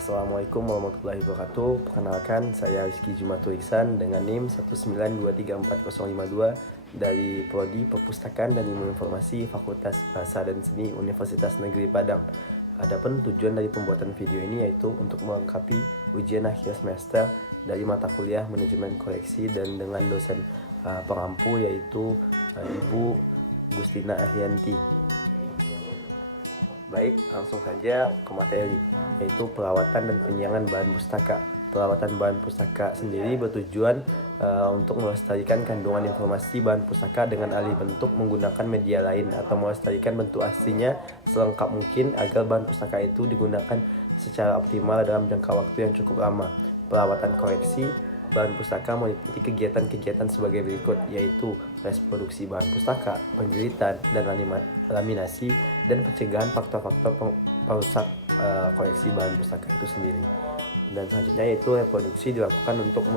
Assalamualaikum warahmatullahi wabarakatuh. Perkenalkan, saya Rizky Jumatul Ihsan dengan NIM 192344052 dari Prodi Perpustakaan dan Ilmu Informasi Fakultas Bahasa dan Seni Universitas Negeri Padang. Adapun tujuan dari pembuatan video ini yaitu untuk melengkapi ujian akhir semester dari mata kuliah Manajemen Koleksi dan dengan dosen pengampu yaitu Ibu Gustina Arianti. Baik, langsung saja ke materi, yaitu perawatan dan penyiangan bahan pustaka. Perawatan bahan pustaka sendiri bertujuan untuk melestarikan kandungan informasi bahan pustaka dengan alih bentuk menggunakan media lain atau melestarikan bentuk aslinya selengkap mungkin agar bahan pustaka itu digunakan secara optimal dalam jangka waktu yang cukup lama. Perawatan koleksi bahan pustaka meliputi kegiatan-kegiatan sebagai berikut, yaitu reproduksi bahan pustaka, penjilitan dan laminasi, dan pencegahan faktor-faktor perusak koleksi bahan pustaka itu sendiri. Dan selanjutnya yaitu reproduksi dilakukan untuk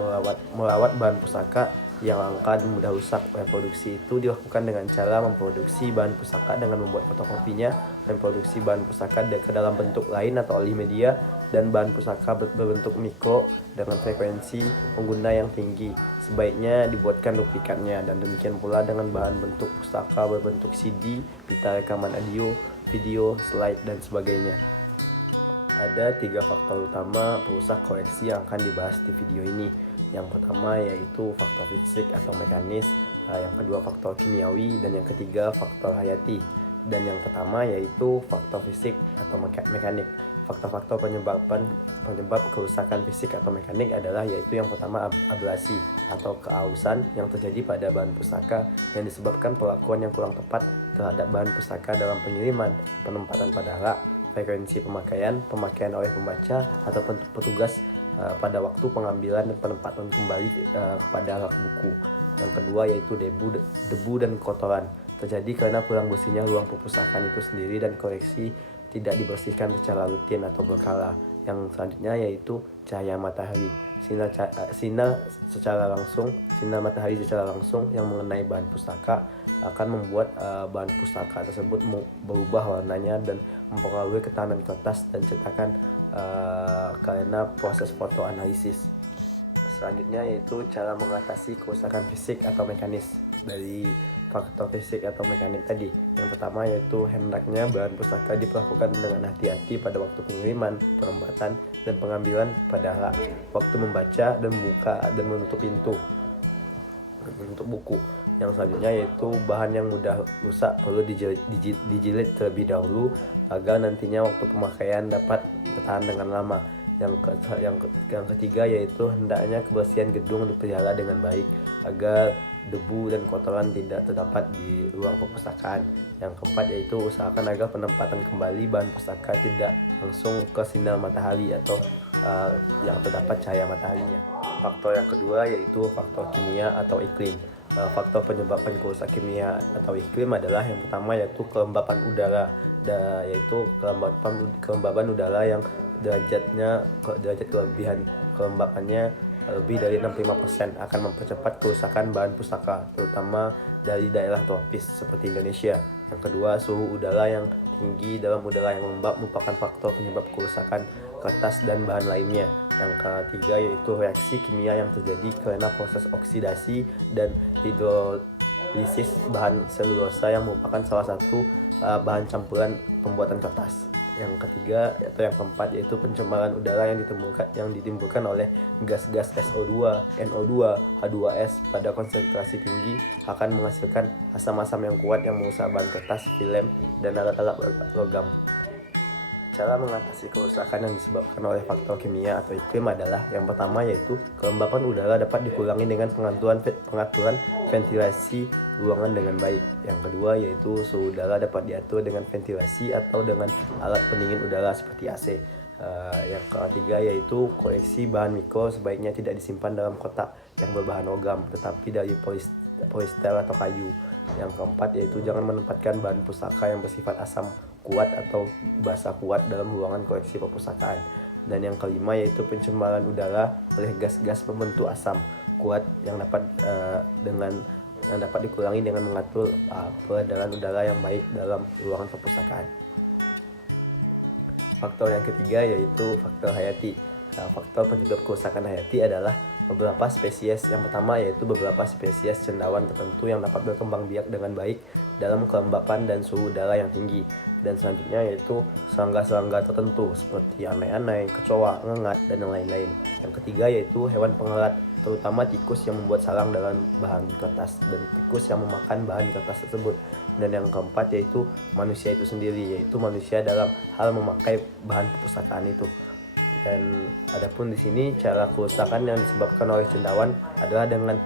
merawat bahan pustaka yang langka dan mudah rusak. Reproduksi itu dilakukan dengan cara memproduksi bahan pustaka dengan membuat fotokopinya, memproduksi bahan pustaka ke dalam bentuk lain atau alih media, dan bahan pustaka berbentuk mikro dengan frekuensi pengguna yang tinggi. Sebaiknya dibuatkan duplikatnya, dan demikian pula dengan bahan bentuk pustaka berbentuk CD, pita rekaman audio, video, slide, dan sebagainya. Ada 3 faktor utama perusak koleksi yang akan dibahas di video ini. Yang pertama yaitu faktor fisik atau mekanis, yang kedua faktor kimiawi, dan yang ketiga faktor hayati. Dan yang pertama yaitu faktor fisik atau mekanik. Faktor-faktor penyebab kerusakan fisik atau mekanik adalah yaitu yang pertama abrasi atau keausan yang terjadi pada bahan pustaka yang disebabkan perlakuan yang kurang tepat terhadap bahan pustaka dalam pengiriman, penempatan pada rak, frekuensi pemakaian oleh pembaca atau petugas pada waktu pengambilan dan penempatan kembali kepada rak buku. Yang kedua yaitu debu dan kotoran terjadi karena kurang bersihnya ruang perpustakaan itu sendiri dan koleksi tidak dibersihkan secara rutin atau berkala. Yang selanjutnya yaitu cahaya matahari. Sinar matahari secara langsung yang mengenai bahan pustaka akan membuat bahan pustaka tersebut berubah warnanya dan mempengaruhi ketahanan kertas dan cetakan karena proses fotoanalisis. Selanjutnya yaitu cara mengatasi kerusakan fisik atau mekanis dari faktor fisik atau mekanik tadi. Yang pertama yaitu hendaknya bahan pustaka diperlakukan dengan hati-hati pada waktu pengiriman, penempatan, dan pengambilan pada rak, waktu membaca dan membuka dan menutup pintu untuk buku. Yang selanjutnya yaitu bahan yang mudah rusak perlu dijilid terlebih dahulu agar nantinya waktu pemakaian dapat bertahan dengan lama. Yang ketiga yaitu hendaknya kebersihan gedung dipelihara dengan baik agar debu dan kotoran tidak terdapat di ruang perpustakaan. Yang keempat yaitu usahakan agar penempatan kembali bahan pustaka tidak langsung ke sinar matahari atau yang terdapat cahaya mataharinya. Faktor yang kedua yaitu faktor kimia atau iklim. Faktor penyebab kerusakan kimia atau iklim adalah yang pertama yaitu kelembapan udara, yaitu kelembaban udara yang derajat kelebihan kelembapannya lebih dari 65% akan mempercepat kerusakan bahan pustaka, terutama dari daerah tropis seperti Indonesia. Yang kedua, suhu udara yang tinggi dalam udara yang lembab merupakan faktor penyebab kerusakan kertas dan bahan lainnya. Yang ketiga yaitu reaksi kimia yang terjadi karena proses oksidasi dan hidrolisis bahan selulosa yang merupakan salah satu bahan campuran pembuatan kertas. Yang ketiga atau yang keempat yaitu pencemaran udara yang ditimbulkan oleh gas-gas SO2, NO2, H2S pada konsentrasi tinggi akan menghasilkan asam-asam yang kuat yang merusak bahan kertas, film, dan alat-alat logam. Cara mengatasi kerusakan yang disebabkan oleh faktor kimia atau iklim adalah yang pertama yaitu kelembapan udara dapat dikurangi dengan pengaturan ventilasi ruangan dengan baik. Yang kedua yaitu suhu udara dapat diatur dengan ventilasi atau dengan alat pendingin udara seperti AC. Yang ketiga yaitu koleksi bahan mikro sebaiknya tidak disimpan dalam kotak yang berbahan logam tetapi dari polister atau kayu. Yang keempat yaitu jangan menempatkan bahan pustaka yang bersifat asam kuat atau basa kuat dalam ruangan koleksi perpustakaan. Dan yang kelima yaitu pencemaran udara oleh gas-gas pembentuk asam kuat yang dapat dikurangi dengan mengatur peredaran udara yang baik dalam ruangan perpustakaan. faktor yang ketiga yaitu faktor hayati. Faktor penyebab kerusakan hayati adalah beberapa spesies. Yang pertama yaitu beberapa spesies cendawan tertentu yang dapat berkembang biak dengan baik dalam kelembapan dan suhu udara yang tinggi. Dan selanjutnya yaitu serangga-serangga tertentu seperti anai-anai, kecoa, ngengat, dan yang lain-lain. Yang ketiga yaitu hewan pengerat, terutama tikus yang membuat sarang dalam bahan kertas dan tikus yang memakan bahan kertas tersebut. Dan yang keempat yaitu manusia itu sendiri, yaitu manusia dalam hal memakai bahan perpustakaan itu. Dan adapun di sini cara kerusakan yang disebabkan oleh cendawan adalah dengan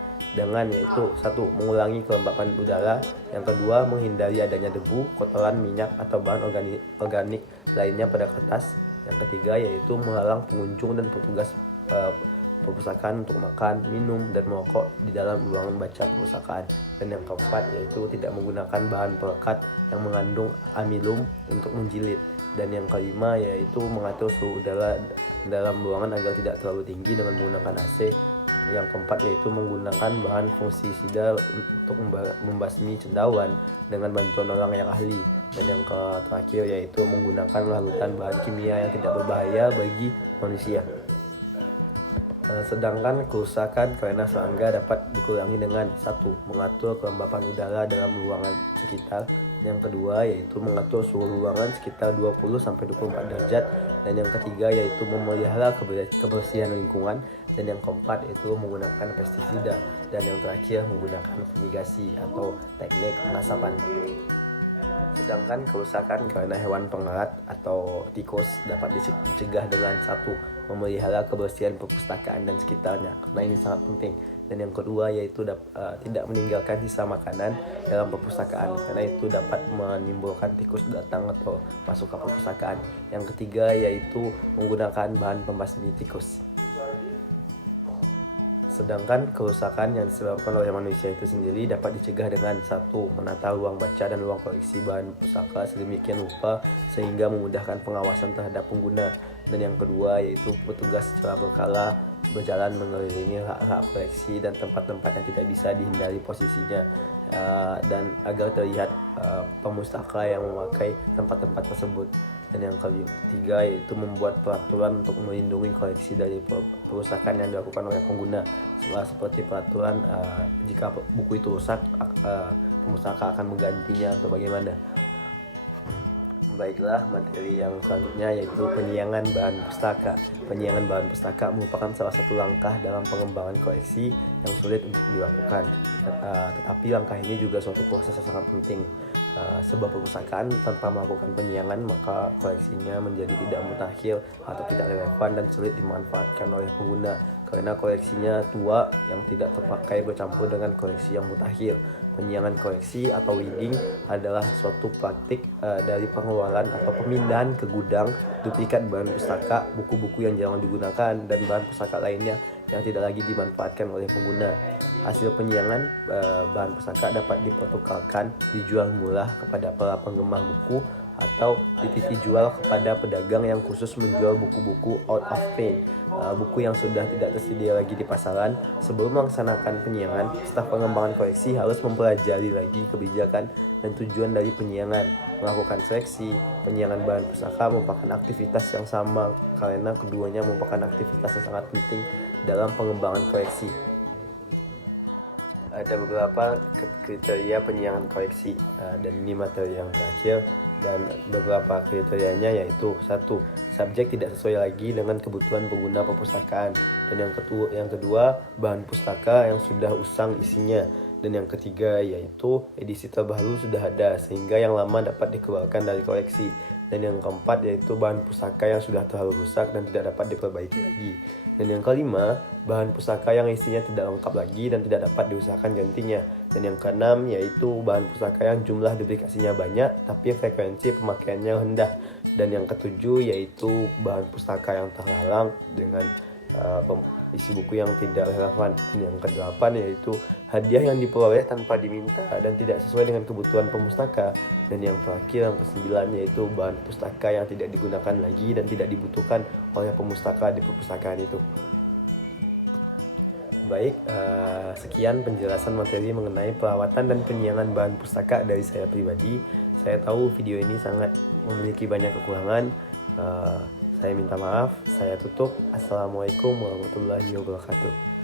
yaitu satu, mengurangi kelembapan udara, yang kedua menghindari adanya debu, kotoran, minyak atau bahan organik lainnya pada kertas, yang ketiga yaitu melarang pengunjung dan petugas perpustakaan untuk makan, minum, dan merokok di dalam ruangan baca perpustakaan, dan yang keempat yaitu tidak menggunakan bahan perekat yang mengandung amilum untuk menjilid, dan yang kelima yaitu mengatur suhu udara dalam ruangan agar tidak terlalu tinggi dengan menggunakan AC. Yang keempat yaitu menggunakan bahan fungisida untuk membasmi cendawan dengan bantuan orang yang ahli, dan yang terakhir yaitu menggunakan larutan bahan kimia yang tidak berbahaya bagi manusia. Sedangkan kerusakan karena serangga dapat dikurangi dengan satu, mengatur kelembapan udara dalam ruangan sekitar, yang kedua yaitu mengatur suhu ruangan sekitar 20-24 derajat, dan yang ketiga yaitu memelihara kebersihan lingkungan, dan yang keempat yaitu menggunakan pestisida, dan yang terakhir menggunakan fumigasi atau teknik pengasapan. Sedangkan kerusakan karena hewan pengerat atau tikus dapat dicegah dengan satu, memelihara kebersihan perpustakaan dan sekitarnya, karena ini sangat penting. Dan yang kedua yaitu tidak meninggalkan sisa makanan dalam perpustakaan, karena itu dapat menimbulkan tikus datang atau masuk ke perpustakaan. Yang ketiga yaitu menggunakan bahan pembasmi tikus. Sedangkan kerusakan yang disebabkan oleh manusia itu sendiri dapat dicegah dengan satu, menata ruang baca dan ruang koleksi bahan pustaka sedemikian rupa sehingga memudahkan pengawasan terhadap pengguna, dan yang kedua yaitu petugas secara berkala berjalan mengelilingi hak-hak koleksi dan tempat-tempat yang tidak bisa dihindari posisinya, dan agar terlihat pemustaka yang memakai tempat-tempat tersebut. Dan yang ketiga yaitu membuat peraturan untuk melindungi koleksi dari perusakan yang dilakukan oleh pengguna, seperti peraturan jika buku itu rusak pemustaka akan menggantinya atau bagaimana. Baiklah, materi yang selanjutnya yaitu penyiangan bahan pustaka. Penyiangan bahan pustaka merupakan salah satu langkah dalam pengembangan koleksi yang sulit untuk dilakukan. Tetapi langkah ini juga suatu proses yang sangat penting. Sebuah perpustakaan tanpa melakukan penyiangan maka koleksinya menjadi tidak mutakhir atau tidak relevan dan sulit dimanfaatkan oleh pengguna, karena koleksinya tua yang tidak terpakai bercampur dengan koleksi yang mutakhir. Penyiangan koleksi atau weeding adalah suatu praktik dari pengeluaran atau pemindahan ke gudang duplikat bahan pustaka, buku-buku yang jarang digunakan, dan bahan pustaka lainnya yang tidak lagi dimanfaatkan oleh pengguna. Hasil penyiangan bahan pustaka dapat dipertukarkan, dijual murah kepada para penggemar buku, atau dititip jual kepada pedagang yang khusus menjual buku-buku out of print, buku yang sudah tidak tersedia lagi di pasaran. Sebelum melaksanakan penyiangan, staf pengembangan koleksi harus mempelajari lagi kebijakan dan tujuan dari penyiangan. Melakukan seleksi, penyiangan bahan pustaka merupakan aktivitas yang sama karena keduanya merupakan aktivitas yang sangat penting dalam pengembangan koleksi. Ada beberapa kriteria penyiangan koleksi, dan ini materi yang terakhir, dan beberapa kriterianya yaitu satu, subjek tidak sesuai lagi dengan kebutuhan pengguna perpustakaan, dan yang kedua bahan pustaka yang sudah usang isinya, dan yang ketiga yaitu edisi terbaru sudah ada sehingga yang lama dapat dikeluarkan dari koleksi, dan yang keempat yaitu bahan pustaka yang sudah terlalu rusak dan tidak dapat diperbaiki lagi, dan yang kelima bahan pustaka yang isinya tidak lengkap lagi dan tidak dapat diusahakan gantinya, dan yang keenam yaitu bahan pustaka yang jumlah duplikasinya banyak tapi frekuensi pemakaiannya rendah, dan yang ketujuh yaitu bahan pustaka yang terhalang dengan isi buku yang tidak relevan, dan yang kedelapan yaitu hadiah yang diperoleh tanpa diminta dan tidak sesuai dengan kebutuhan pemustaka, dan yang terakhir yang kesembilan yaitu bahan pustaka yang tidak digunakan lagi dan tidak dibutuhkan oleh pemustaka di perpustakaan itu. Baik, sekian penjelasan materi mengenai perawatan dan penyiangan bahan pustaka dari saya pribadi. Saya tahu video ini sangat memiliki banyak kekurangan, Saya minta maaf, saya tutup. Assalamualaikum warahmatullahi wabarakatuh.